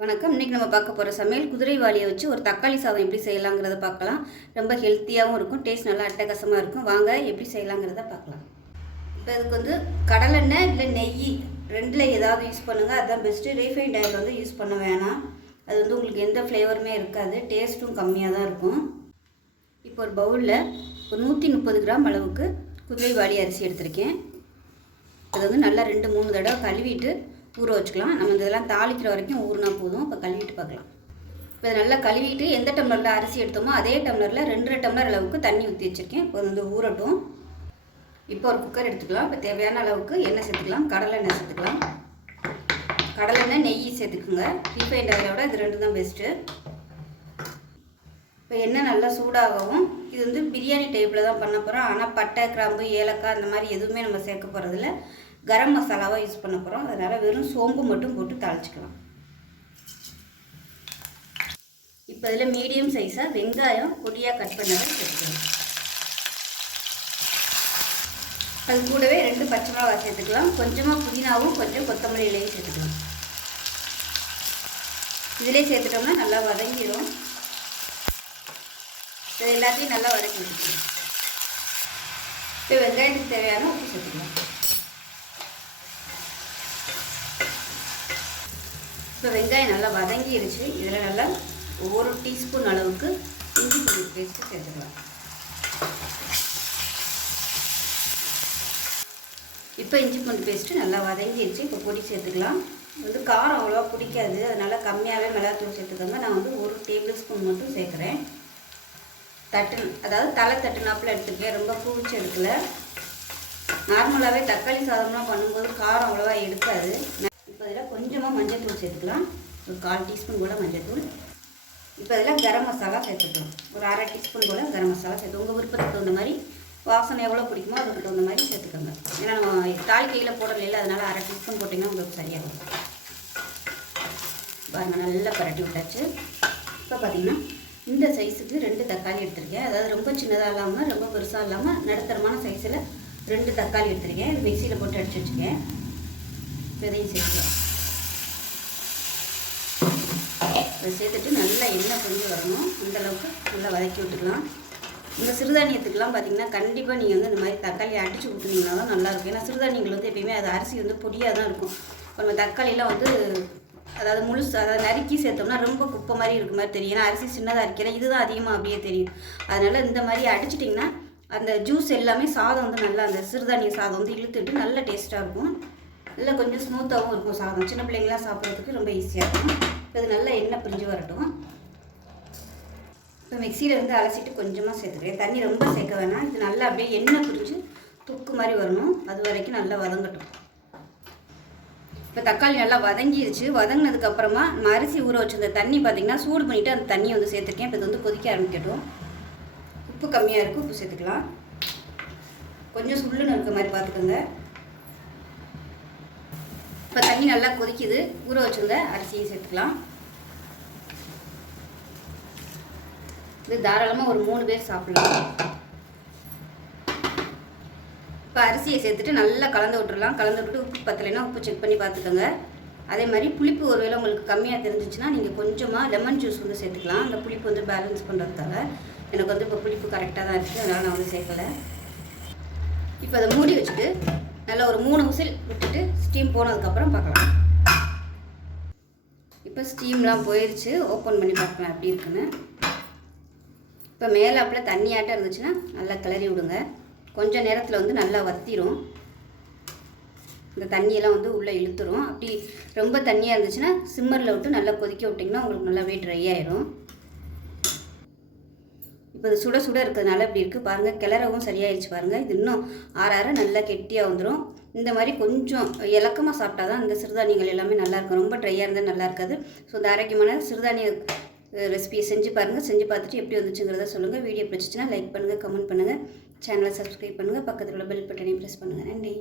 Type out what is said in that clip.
வணக்கம். இன்றைக்கி நம்ம பார்க்க போகிற சமையல் குதிரைவாலியை வச்சு ஒரு தக்காளி சாதம் எப்படி செய்யலாங்கிறத பார்க்கலாம். ரொம்ப ஹெல்த்தியாகவும் இருக்கும், டேஸ்ட் நல்லா அட்டகாசமாக இருக்கும். வாங்க எப்படி செய்யலாங்கிறத பார்க்கலாம். இப்போ இதுக்கு வந்து கடலெண்ணெய் இல்லை நெய் ரெண்டில் ஏதாவது யூஸ் பண்ணுங்கள், அதுதான் பெஸ்ட்டு. ரீஃபைண்ட் ஆயில் வந்து யூஸ் பண்ண வேணாம், அது வந்து உங்களுக்கு எந்த ஃப்ளேவருமே இருக்காது, டேஸ்ட்டும் கம்மியாக தான் இருக்கும். இப்போ ஒரு பவுலில் ஒரு 130 கிராம் அளவுக்கு குதிரைவாலி அரிசி எடுத்திருக்கேன். அது வந்து நல்லா 2-3 தடவை கழுவிட்டு ஊற வச்சுக்கலாம். நம்ம இதெல்லாம் தாளிக்கிற வரைக்கும் ஊறினா போதும். இப்போ கழுவிட்டு பார்க்கலாம். இப்போ இதை நல்லா கழுவிட்டு எந்த டம்ளரில் அரிசி எடுத்தோமோ அதே டம்ளரில் 2 டம்ளர் அளவுக்கு தண்ணி ஊற்றி வச்சுருக்கேன். இப்போ வந்து ஊறட்டும். இப்போ ஒரு குக்கர் எடுத்துக்கலாம். இப்போ தேவையான அளவுக்கு எண்ணெய் சேர்த்துக்கலாம். கடலெண்ணெய் சேர்த்துக்கலாம். கடலெண்ணெய் நெய் சேர்த்துக்குங்க. ரீஃபைண்ட் ஆயிலை விட இது 2 தான் பெஸ்ட்டு. இப்போ எண்ணெய் நல்லா சூடாகவும், இது வந்து பிரியாணி டைப்பில் தான் பண்ண போகிறோம். ஆனால் பட்டை, கிராம்பு, ஏலக்காய் அந்த மாதிரி எதுவுமே நம்ம சேர்க்க போகிறதில்ல. கரம் மசாலாவாக யூஸ் பண்ண போகிறோம். அதனால் வெறும் சோம்பு மட்டும் போட்டு தாளிச்சிக்கலாம். இப்போ இதில் மீடியம் சைஸாக வெங்காயம் பொடியாக கட் பண்ணதை சேர்த்துக்கலாம். அது கூடவே 2 பச்சை மிளகாய் சேர்த்துக்கலாம். கொஞ்சமாக புதினாவும் கொஞ்சம் கொத்தமல்லி இலையும் சேர்த்துக்கலாம். இதிலே சேர்த்துட்டோம்னா நல்லா வதங்கிடும். இது எல்லாத்தையும் நல்லா வதக்கி வச்சுக்கலாம். இப்போ வெங்காயத்துக்கு தேவையான உப்பு சேர்த்துக்கலாம். இப்போ வெங்காயம் நல்லா வதங்கிடுச்சு. இதில் நல்லா 1 டீஸ்பூன் அளவுக்கு இஞ்சி பூண்டு பேஸ்ட்டு சேர்த்துக்கலாம். இப்போ இஞ்சி பூண்டு பேஸ்ட்டு நல்லா வதங்கிடுச்சு. இப்போ பொடி சேர்த்துக்கலாம். வந்து காரம் அவ்வளோவா பிடிக்காது, அதனால் கம்மியாகவே மிளகாத்தூள் சேர்த்துக்கோங்க. நான் வந்து 1 டேபிள் ஸ்பூன் மட்டும் சேர்க்குறேன். அதாவது தலை தட்டுனாப்பில் எடுத்துக்கேன், ரொம்ப பூச்சி எடுக்கல. நார்மலாகவே தக்காளி சாதம்லாம் பண்ணும்போது காரம் அவ்வளோவா எடுக்காது. இப்போ இதில் கொஞ்சமாக மஞ்சள் தூள் சேர்த்துக்கலாம். ஒரு 1/4 டீஸ்பூன் போல் மஞ்சள் தூள். இப்போ இதில் கரம் மசாலா சேர்த்துக்கலாம். ஒரு 1/2 டீஸ்பூன் போல் கரம் மசாலா சேர்த்து உங்கள் விருப்பத்துக்கு தகுந்த மாதிரி, வாசனை எவ்வளோ பிடிக்குமோ அதுக்கு தகுந்த மாதிரி சேர்த்துக்கோங்க. ஏன்னா நம்ம தாளிக்கையில் போடல, அதனால் 1/2 டீஸ்பூன் போட்டிங்கன்னா உங்களுக்கு சரியாகும். பாருங்கள், நல்லா பரட்டி விட்டாச்சு. இப்போ பார்த்திங்கன்னா இந்த சைஸுக்கு 2 தக்காளி எடுத்திருக்கேன். அதாவது ரொம்ப சின்னதாக இல்லாமல் ரொம்ப பெருசாக இல்லாமல் நடுத்தரமான சைஸில் 2 தக்காளி எடுத்திருக்கேன். இது மிக்சியில் போட்டு அடிச்சு வச்சுக்கேன். இதையும் சேர்த்துக்கலாம். அதை சேர்த்துட்டு நல்லா எண்ணெய் கொஞ்சம் வரணும், அந்தளவுக்கு நல்லா வதக்கி விட்டுக்கலாம். இந்த சிறுதானியத்துக்கெலாம் பார்த்திங்கன்னா கண்டிப்பாக நீங்கள் வந்து இந்த மாதிரி தக்காளி அடித்து விட்டுனீங்கன்னா தான் நல்லாயிருக்கும். ஏன்னா சிறுதானியங்கள் வந்து எப்பயுமே அது அரிசி வந்து பொடியாக தான் இருக்கும். இப்போ நம்ம தக்காளிலாம் வந்து அதாவது முழுசு, அதாவது நறுக்கி சேர்த்தோம்னா ரொம்ப குப்பை மாதிரி இருக்க மாதிரி தெரியும். ஏன்னா அரிசி சின்னதாக இருக்கிறேன், இதுதான் அதிகமாக அப்படியே தெரியும். அதனால் இந்த மாதிரி அடிச்சிட்டிங்கன்னா அந்த ஜூஸ் எல்லாமே சாதம் வந்து நல்லா, அந்த சிறுதானிய சாதம் வந்து இழுத்துட்டு நல்ல டேஸ்ட்டாக இருக்கும். நல்லா கொஞ்சம் ஸ்மூத்தாகவும் இருக்கும் சாதம். சின்ன பிள்ளைங்களாம் சாப்பிட்றதுக்கு ரொம்ப ஈஸியாக இருக்கும். இது நல்லா எண்ணெய் பிரிஞ்சு வரட்டும். இப்போ மிக்சியில் வந்து அலசிட்டு கொஞ்சமாக சேர்த்துக்கிறேன். தண்ணி ரொம்ப சேர்க்க வேணாம். இது நல்லா அப்படியே எண்ணெய் பிரிஞ்சு துக்கு மாதிரி வரணும். அது வரைக்கும் நல்லா வதங்கட்டும். இப்போ தக்காளி நல்லா வதங்கிடுச்சு. வதங்கினதுக்கப்புறமா நம்ம அரிசி ஊற வச்சிருந்த தண்ணி பார்த்திங்கன்னா சூடு பண்ணிவிட்டு அந்த தண்ணியை வந்து சேர்த்துருக்கேன். இப்போ இது வந்து கொதிக்க ஆரம்பிக்கட்டும். உப்பு கம்மியாக இருக்குது, உப்பு சேர்த்துக்கலாம். கொஞ்சம் சுள்ளுன்னு இருக்க மாதிரி பார்த்துக்கோங்க. இப்போ தண்ணி நல்லா கொதிக்குது. ஊற வச்சுருந்த அரிசியும் சேர்த்துக்கலாம். இது தாராளமாக ஒரு 3 பேர் சாப்பிடலாம். இப்போ அரிசியை சேர்த்துட்டு நல்லா கலந்து விட்டுடலாம். கலந்து விட்டுட்டு உப்பு பத்தலைன்னா உப்பு செக் பண்ணி பார்த்துக்கோங்க. அதே மாதிரி புளிப்பு ஒருவேளை உங்களுக்கு கம்மியாக தெரிஞ்சிச்சுன்னா நீங்கள் கொஞ்சமாக லெமன் ஜூஸ் வந்து சேர்த்துக்கலாம். அந்த புளிப்பு வந்து பேலன்ஸ் பண்ணுறதுக்காக. எனக்கு வந்து இப்போ புளிப்பு கரெக்டாக தான் இருக்குது, அதனால் நான் வந்து சேர்க்கலை. இப்போ அதை மூடி வச்சுட்டு நல்லா ஒரு 3 விசில் விட்டுட்டு ஸ்டீம் போனதுக்கப்புறம் பார்க்கலாம். இப்போ ஸ்டீம்லாம் போயிடுச்சு. ஓப்பன் பண்ணி பார்க்கலாம் எப்படி இருக்குன்னு. இப்போ மேலாப்பில் தண்ணியாட்டம் இருந்துச்சுன்னா நல்லா கிளறி விடுங்க. கொஞ்சம் நேரத்தில் வந்து நல்லா வத்திரும். இந்த தண்ணியெல்லாம் வந்து உள்ளே இழுத்துரும். அப்படி ரொம்ப தண்ணியாக இருந்துச்சுன்னா சிம்மரில் விட்டு நல்லா கொதிக்க விட்டிங்கன்னா உங்களுக்கு நல்லாவே ட்ரை ஆகிடும். இப்போ இது சுட சுட இருக்கிறதுனால இப்படி இருக்குது பாருங்கள். கிளறவும் சரியாயிடுச்சு பாருங்கள். இது இன்னும் ஆற நல்லா கெட்டியாக வந்துடும். இந்த மாதிரி கொஞ்சம் இலக்கமாக சாப்பிட்டா தான் இந்த சிறுதானியங்கள் எல்லாமே நல்லாயிருக்கும். ரொம்ப ட்ரையாக இருந்தால் நல்லா இருக்காது. ஸோ இந்த ஆரோக்கியமான சிறுதானிய ரெசிபியை செஞ்சு பாருங்கள். செஞ்சு பார்த்துட்டு எப்படி வந்துச்சுங்கிறத சொல்லுங்கள். வீடியோ பிடிச்சிச்சின்னா லைக் பண்ணுங்கள், கமெண்ட் பண்ணுங்கள், சேனலை சப்ஸ்கிரைப் பண்ணுங்கள், பக்கத்தில் உள்ள பெல் பட்டனையும் ப்ரெஸ் பண்ணுங்கள். நன்றி.